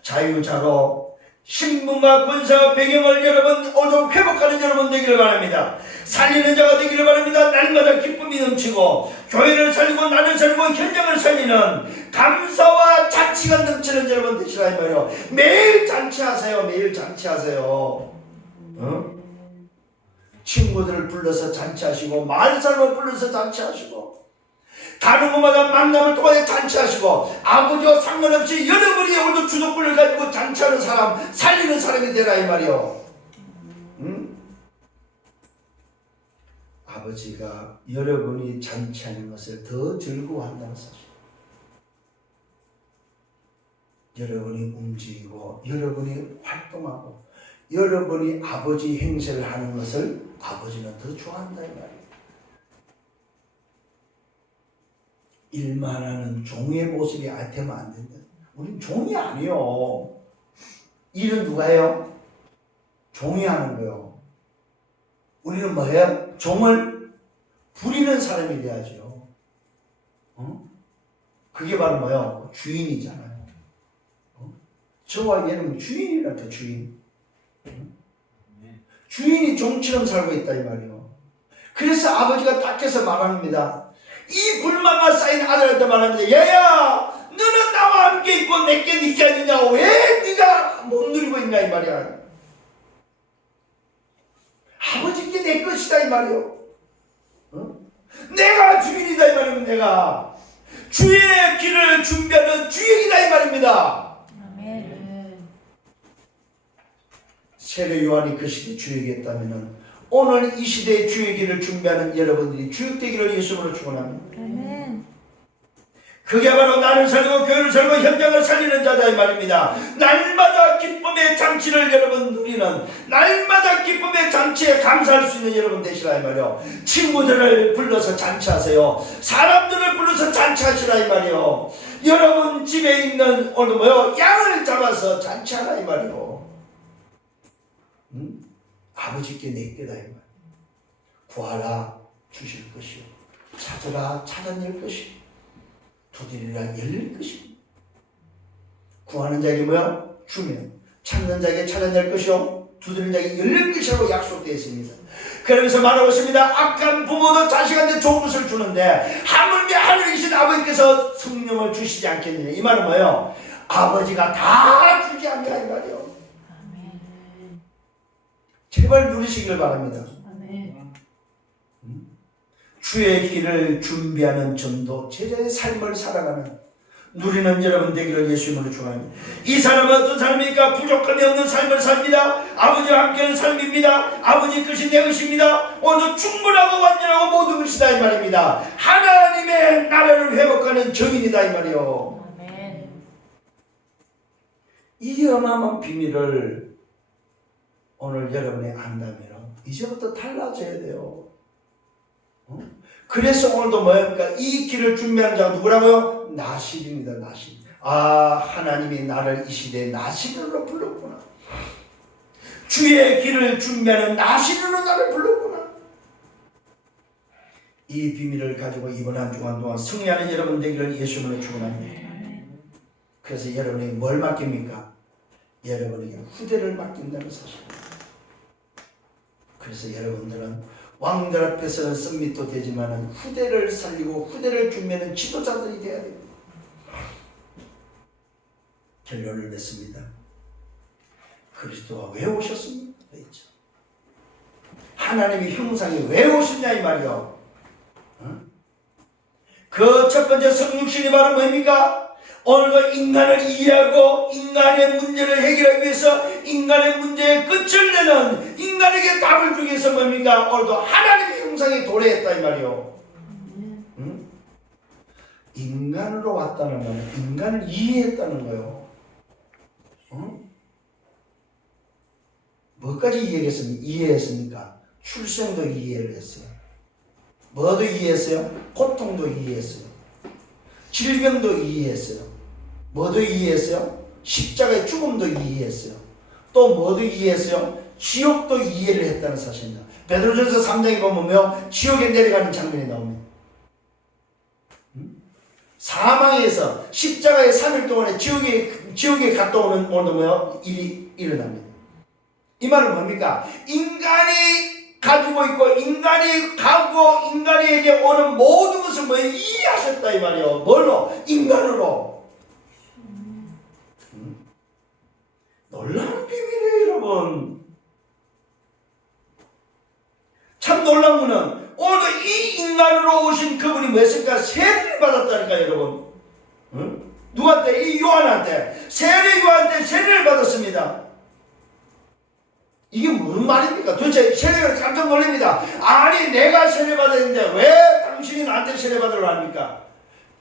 자유자로 신분과 권세와 배경을 여러분 오늘 회복하는 여러분 되기를 바랍니다. 살리는 자가 되기를 바랍니다. 날마다 기쁨이 넘치고 교회를 살리고 나를 살리고 현장을 살리는 감사와 자치가 넘치는 여러분 되시라 이 말이에요. 매일 잔치하세요. 매일 잔치하세요. 응? 친구들을 불러서 잔치하시고 마을 사람을 불러서 잔치하시고 가는 곳마다 만남을 통해 잔치하시고 아버지와 상관없이 여러분이 오늘 주도권을 가지고 잔치하는 사람, 살리는 사람이 되라 이 말이요. 응? 아버지가 여러분이 잔치하는 것을 더 즐거워한다는 사실. 여러분이 움직이고 여러분이 활동하고 여러분이 아버지 행세를 하는 것을 아버지는 더 좋아한다 이 말이에요. 일만 하는 종의 모습이 되면 안 된다. 우린 종이 아니요. 일은 누가 해요? 종이 하는 거요. 우리는 뭐예요? 종을 부리는 사람이 돼야죠. 그게 바로 뭐예요? 주인이잖아요. 저와 얘는 주인이란다 주인. 주인이 종처럼 살고 있다 이 말이에요. 그래서 아버지가 딱해서 말합니다. 이 불만만 쌓인 아들한테 말합니다. 얘야 너는 나와 함께 있고 내게 있지 않느냐. 왜 네가 못 누리고 있냐 이 말이야. 아버지께 내 것이다 이 말이요. 내가 주인이다 이 말입니다. 내가 주의 길을 준비하는 주역이다 이 말입니다. 세례 요한이 그 시대 주역이었다면 오늘 이 시대의 주역기를 준비하는 여러분들이 주역되기를 예수님으로 축원합니다. 그게 바로 나를 살리고 교회를 살리고 현장을 살리는 자다 이 말입니다. 날마다 기쁨의 잔치를 여러분 누리는 날마다 기쁨의 잔치에 감사할 수 있는 여러분 되시라 이 말이요. 친구들을 불러서 잔치하세요. 사람들을 불러서 잔치하시라 이 말이요. 여러분 집에 있는 오늘 뭐요? 양을 잡아서 잔치하라 이 말이요. 아버지께 내게다 이 말. 구하라 주실 것이요 찾으라 찾아낼 것이요 두드리라 열릴 것이요. 구하는 자에게 뭐야? 주면 찾는 자에게 찾아낼 것이요 두드리는 자에게 열릴 것이라고 약속되어 있습니다. 그러면서 말하고 있습니다. 악한 부모도 자식한테 좋은 것을 주는데 하물며 하늘에 계신 아버지께서 성령을 주시지 않겠느냐. 이 말은 뭐예요? 아버지가 다 주지 않냐 이 말이요. 제발 누리시길 바랍니다. 주의 길을 준비하는 전도 제자의 삶을 살아가는 누리는 여러분 되기를 예수님으로 축원합니다. 이 사람은 어떤 사람입니까? 부족함이 없는 삶을 삽니다. 아버지와 함께하는 삶입니다. 아버지 것이 내 것입니다. 오늘 충분하고 완전하고 모든 것이다 이 말입니다. 하나님의 나라를 회복하는 정인이다 이 말이요. 이 어마어마한 비밀을 오늘 여러분이 안다면 이제부터 달라져야 돼요. 그래서 오늘도 뭐입니까? 이 길을 준비하는 자가 누구라고요? 나실입니다. 나실. 아, 하나님이 나를 이 시대에 나실으로 불렀구나. 주의 길을 준비하는 나실으로 나를 불렀구나. 이 비밀을 가지고 이번 한 주간 동안 승리하는 여러분 되기를 예수님으로 축원합니다. 그래서 여러분이 뭘 맡깁니까? 여러분에게 후대를 맡긴다는 사실입니다. 그래서 여러분들은 왕들 앞에서는 썸밋도 되지만 후대를 살리고 후대를 준비하는 지도자들이 되어야 됩니다. 결론을 냈습니다. 그리스도가 왜 오셨습니까? 그랬죠. 하나님의 형상이 왜 오셨냐 이 말이요. 그 첫 번째 성육신이 바로 뭡니까? 오늘도 인간을 이해하고 인간의 문제를 해결하기 위해서 인간의 문제의 끝을 내는 인간에게 답을 주기 위해서 뭡니까? 오늘도 하나님의 형상이 도래했다 이 말이요. 인간으로 왔다는 말은 인간을 이해했다는 거예요. 뭐까지 이해했습니까? 출생도 이해를 했어요. 뭐도 이해했어요? 고통도 이해했어요. 질병도 이해했어요. 뭐도 이해했어요? 십자가의 죽음도 이해했어요. 또 뭐도 이해했어요? 지옥도 이해를 했다는 사실입니다. 베드로전서 3장에 보면 지옥에 내려가는 장면이 나옵니다. 사망에서 십자가의 3일 동안에 지옥에 갔다 오는 오늘 일이 일어납니다. 이 말은 뭡니까? 인간이 가지고 있고 인간이 가고 인간에게 오는 모든 것을 뭐 이해하셨다 이 말이에요. 뭘로? 인간으로. 놀라운 비밀이에요 여러분. 참 놀라운 것은 오늘 이 인간으로 오신 그분이 뭐였을까? 세례를 받았다니까 여러분. 누구한테? 이 요한한테. 요한한테 세례를 받았습니다. 이게 무슨 말입니까? 도대체 세례가 깜짝 놀랍니다. 아니 내가 세례 받았는데 왜 당신이 나한테 세례 받으러 합니까?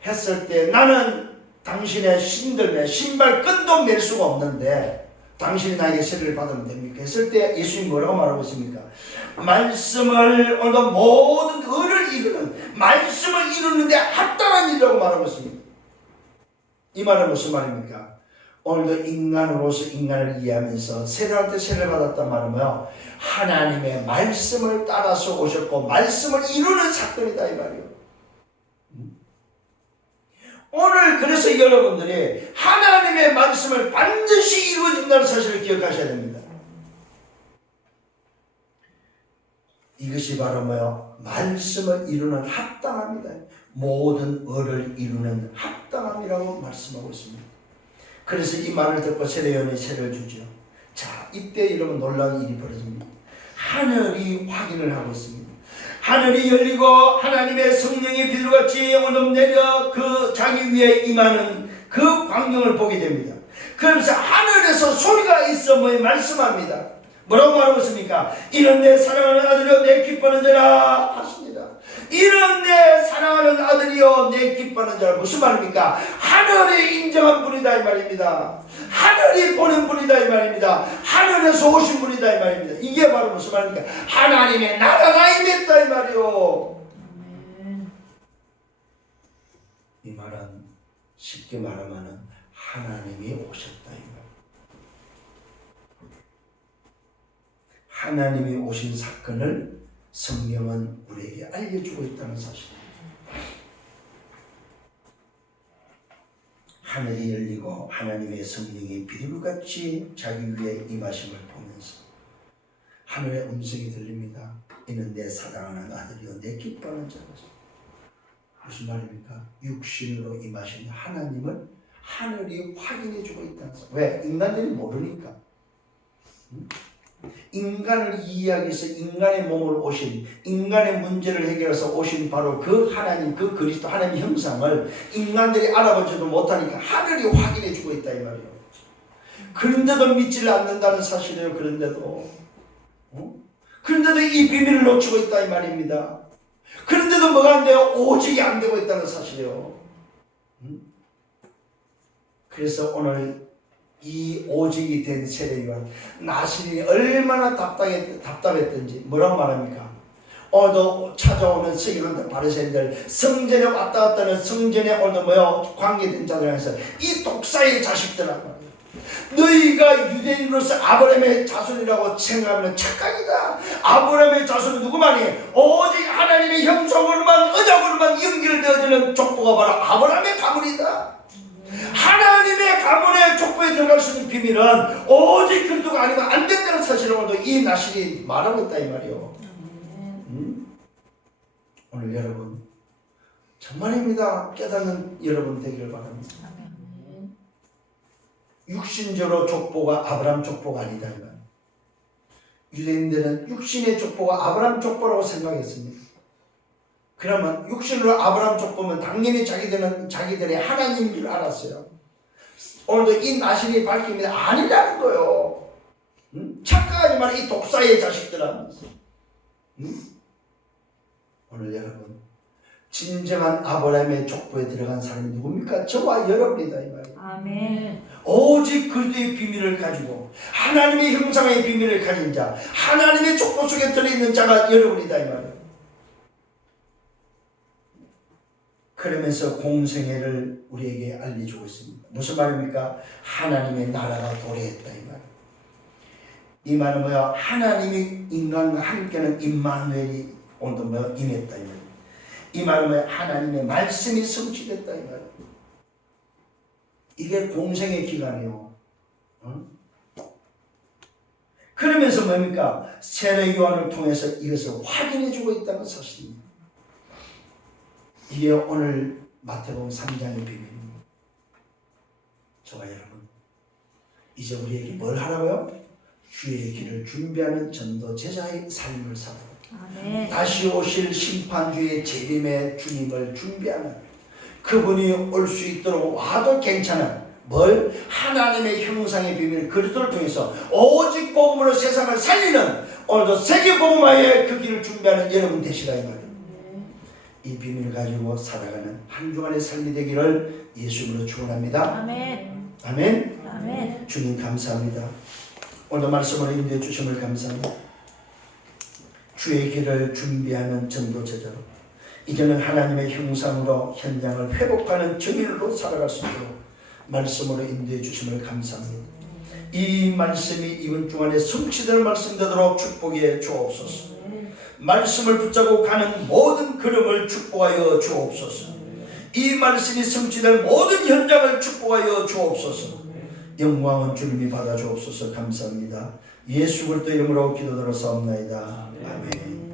했을 때 나는 당신의 신들매 신발 끈도 맬 수가 없는데 당신이 나에게 세례를 받으면 됩니까? 했을 때 예수님이 뭐라고 말하고 있습니까? 말씀을 오늘 모든 의를 이루는 말씀을 이루는데 합당한 일이라고 말하고 있습니다. 이 말은 무슨 말입니까? 오늘도 인간으로서 인간을 이해하면서 세례할 때 세례를 받았단 말은 뭐요? 하나님의 말씀을 따라서 오셨고 말씀을 이루는 사건이다 이 말이에요. 오늘 그래서 여러분들이 하나님의 말씀을 반드시 이루어진다는 사실을 기억하셔야 됩니다. 이것이 바로 뭐요? 말씀을 이루는 합당함이다. 모든 의를 이루는 합당함이라고 말씀하고 있습니다. 그래서 이 말을 듣고 세례요한이 세례를 주죠. 자, 이때 여러분 놀라운 일이 벌어집니다. 하늘이 확인을 하고 있습니다. 하늘이 열리고 하나님의 성령이 비둘같이 오늘 내려 그 자기 위에 임하는 그 광경을 보게 됩니다. 그러면서 하늘에서 소리가 있어 뭐 말씀합니다. 뭐라고 말하고 있습니까? 이는 내 사랑하는 아들이여 내 기뻐하는 자라 하십니다. 이는 내 사랑하는 아들이여 내 기뻐하는 자라. 무슨 말입니까? 하늘이 인정한 분이다 이 말입니다. 하늘이 보는 분이다 이 말입니다. 하늘에서 오신 분이다 이 말입니다. 이게 바로 무슨 말입니까? 하나님의 나라가 임했다 이 말이요. 이 말은 쉽게 말하면 하나님이 오셨다 이 말. 하나님이 오신 사건을 성경은 우리에게 알려주고 있다는 사실입니다. 하늘이 열리고 하나님의 성령이 비둘같이 자기 위에 임하심을 보면서 하늘의 음성이 들립니다. 이는 내 사랑하는 아들이요 내 기뻐하는 자로서. 무슨 말입니까? 육신으로 임하신 하나님을 하늘이 확인해주고 있다는 사실. 왜? 인간들이 모르니까. 인간을 이해하기 위해서 인간의 몸을 오신 인간의 문제를 해결해서 오신 바로 그 하나님 그 그리스도 하나님의 형상을 인간들이 알아보지도 못하니까 하늘이 확인해주고 있다 이 말이에요. 그런데도 믿지를 않는다는 사실이에요. 그런데도 이 비밀을 놓치고 있다 이 말입니다. 그런데도 뭐가 안 돼요? 오직이 안 되고 있다는 사실이에요. 그래서 오늘 이 오직이 된 세례요한 나시린이 얼마나 답답했던지 뭐라고 말합니까? 오늘도 찾아오는 서기관들 바리새인들 성전에 왔다 갔다 하는 성전에 오늘도 뭐요? 관계된 자들에서 이 독사의 자식들아 너희가 유대인으로서 아브라함의 자손이라고 생각하면 착각이다. 아브라함의 자손은 누구만이? 오직 하나님의 형상으로만 언약으로만 연결되어지는 족보가 바로 아브라함의 가문이다. 하나님의 가문의 족보에 축복에 들어갈 수 있는 비밀은 오직 그리스도가 아니면 안 된다는 사실을 오늘도 이 나실이 말하고 있다 이 말이요. 오늘 여러분 정말입니다. 깨닫는 여러분 되기를 바랍니다. 육신적으로 족보가 아브라함 족보가 아니다 이 말. 유대인들은 육신의 족보가 아브라함 족보라고 생각했습니다. 그러면 육신으로 아브라함 족보면 당연히 자기들의 하나님인 줄 알았어요. 오늘도 이 나신이 밝힙니다. 아니라는 거요. 착각하지 마라 이 독사의 자식들아. 오늘 여러분 진정한 아브라함의 족보에 들어간 사람이 누굽니까? 저와 여러분이다 이 말이에요. 아멘. 오직 그리스도의 비밀을 가지고 하나님의 형상의 비밀을 가진 자, 하나님의 족보 속에 들어있는 자가 여러분이다 이 말이에요. 그러면서 공생애를 우리에게 알려주고 있습니다. 무슨 말입니까? 하나님의 나라가 도래했다 이 말이에요. 이 말은 뭐야? 하나님이 인간과 함께는 임마누엘이 오늘도 뭐야? 임했다 이 말이에요. 이 말은 뭐야? 하나님의 말씀이 성취됐다 이 말이에요. 이게 공생의 기간이요. 그러면서 뭡니까? 세례 요한을 통해서 이것을 확인해주고 있다는 사실입니다. 이게 오늘 마태복음 3장의 비밀입니다. 저와 여러분, 이제 우리에게 뭘 하라고요? 주의 길을 준비하는 전도 제자의 삶을 살아요. 아멘. 다시 오실 심판주의 재림의 주님을 준비하는, 그분이 올 수 있도록 와도 괜찮은 뭘? 하나님의 형상의 비밀 그리스도를 통해서 오직 복음으로 세상을 살리는, 오늘도 세계 복음화의 그 길을 준비하는 여러분 되시라 이 말이에요. 이 비밀을 가지고 살아가는 한 주간의 삶이 되기를 예수님으로 축원합니다. 아멘. 아멘. 아멘. 주님 감사합니다. 오늘 말씀으로 인도해 주심을 감사합니다. 주의 길을 준비하는 전도 제자로 이제는 하나님의 형상으로 현장을 회복하는 증인으로 살아갈 수 있도록 말씀으로 인도해 주심을 감사합니다. 이 말씀이 이번 주간에 성취되는 말씀 되도록 축복해 주옵소서. 말씀을 붙잡고 가는 모든 걸음을 축복하여 주옵소서. 이 말씀이 성취될 모든 현장을 축복하여 주옵소서. 영광은 주님이 받아 주옵소서. 감사합니다. 예수 그리스도 이름으로 기도드렸사옵나이다. 아멘.